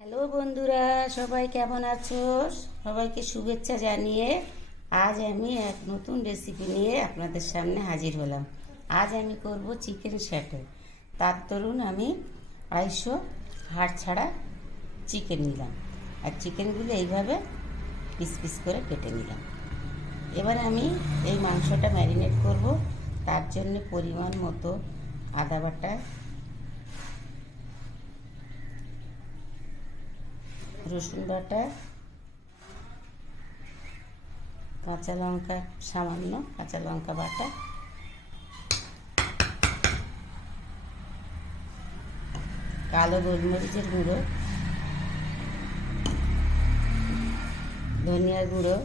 Hello বন্ধুরা, সবাই কেমন আছো? সবাইকে শুভেচ্ছা জানিয়ে আজ আমি এক নতুন রেসিপি নিয়ে আপনাদের সামনে হাজির হলাম। আজ আমি করব চিকেন স্যাটে। তার দরুন আমি 250 হাড় ছাড়া চিকেন নিলাম, আর চিকেনগুলো এইভাবে পিস পিস করে কেটে নিলাম। এবার আমি এই মাংসটা ম্যারিনেট করব। তার জন্য পরিমাণ মতো আদা বাটা, রসুন বাটা, কাঁচা লঙ্কা, সামান্য কাঁচা লঙ্কা বাটা, কালো গোলমরিচের গুঁড়ো, ধনিয়ার গুঁড়ো,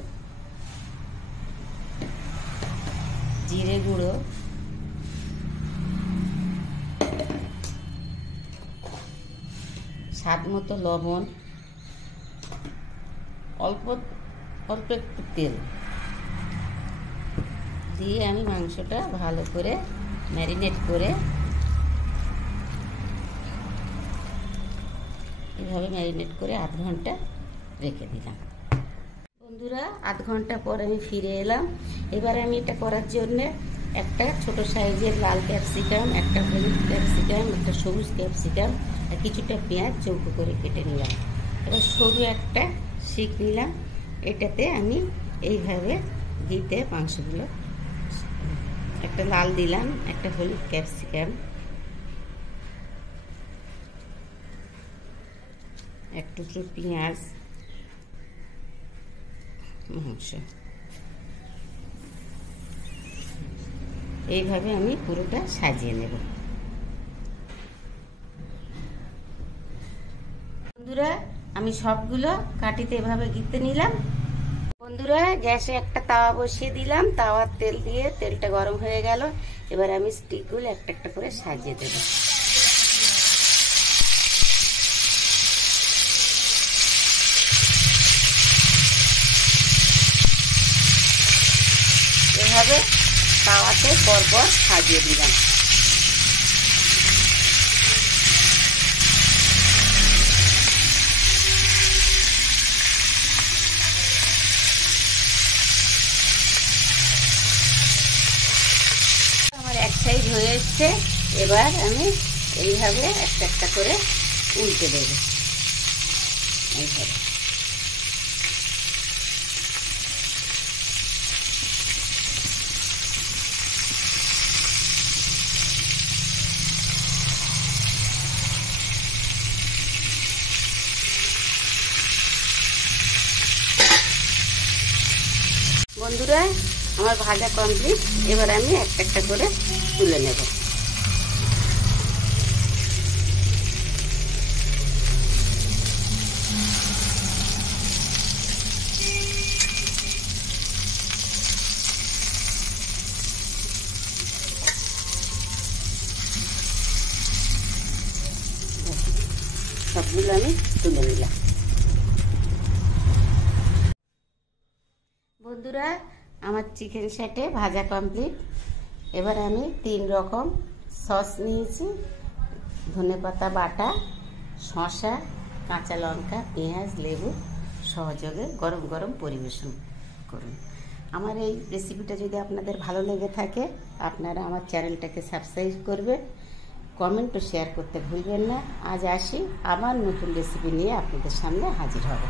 জিরে গুঁড়ো, স্বাদ মতো লবণ, অল্প অল্প একটু তেল দিয়ে আমি মাংসটা ভালো করে ম্যারিনেট করে এইভাবে ম্যারিনেট করে আধ ঘন্টা রেখে দিলাম। বন্ধুরা, আধ ঘন্টা পর আমি ফিরে এলাম। এবার আমি এটা করার জন্য একটা ছোট সাইজের লাল ক্যাপসিকাম, একটা হলুদ ক্যাপসিকাম, একটা সবুজ ক্যাপসিকাম আর কিছুটা পেঁয়াজ চৌকো করে কেটে নিলাম। এবার সরু একটা শিক নিলাম। এটাতে আমি এইভাবে ঘিতে মাংসগুলো, একটা লাল দিলাম, একটা হলুদ ক্যাপসিকাম, এক টুকরো পেঁয়াজ, মাংস, এইভাবে আমি পুরোটা সাজিয়ে নেব। বন্ধুরা, আমি সবগুলো কাটিতে এভাবে গিতে নিলাম। বন্ধুরা, গ্যাসে একটা তাওয়া বসিয়ে দিলাম। তাওয়ার তেল দিয়ে তেলটা গরম হয়ে গেল। এবার আমি স্টিকগুলো একটা একটা করে সাজিয়ে দেব। এভাবে তাওয়াতে পরপর সাজিয়ে দিলাম। আমার এক সাইড হয়ে এসছে। এবার আমি এইভাবে একটা একটা করে উল্টে দেব। এইভাবে বন্ধুরা, আমার ভাজা কমপ্লিট। এবার আমি একটা একটা করে তুলে নেব। সবগুলো আমি তুলে নিলাম। বন্ধুরা, আমার চিকেন স্যাটে ভাজা কমপ্লিট। এবার আমি 3 রকম সস নিয়েছি। ধনেপাতা বাটা, শসা, কাঁচা লঙ্কা, পেঁয়াজ, লেবু সহযোগে গরম গরম পরিবেশন করুন। আমার এই রেসিপিটা যদি আপনাদের ভালো লেগে থাকে, আপনারা আমার চ্যানেলটাকে সাবস্ক্রাইব করবেন, কমেন্ট ও শেয়ার করতে ভুলবেন না। আজ আসি, আবার নতুন রেসিপি নিয়ে আপনাদের সামনে হাজির হব।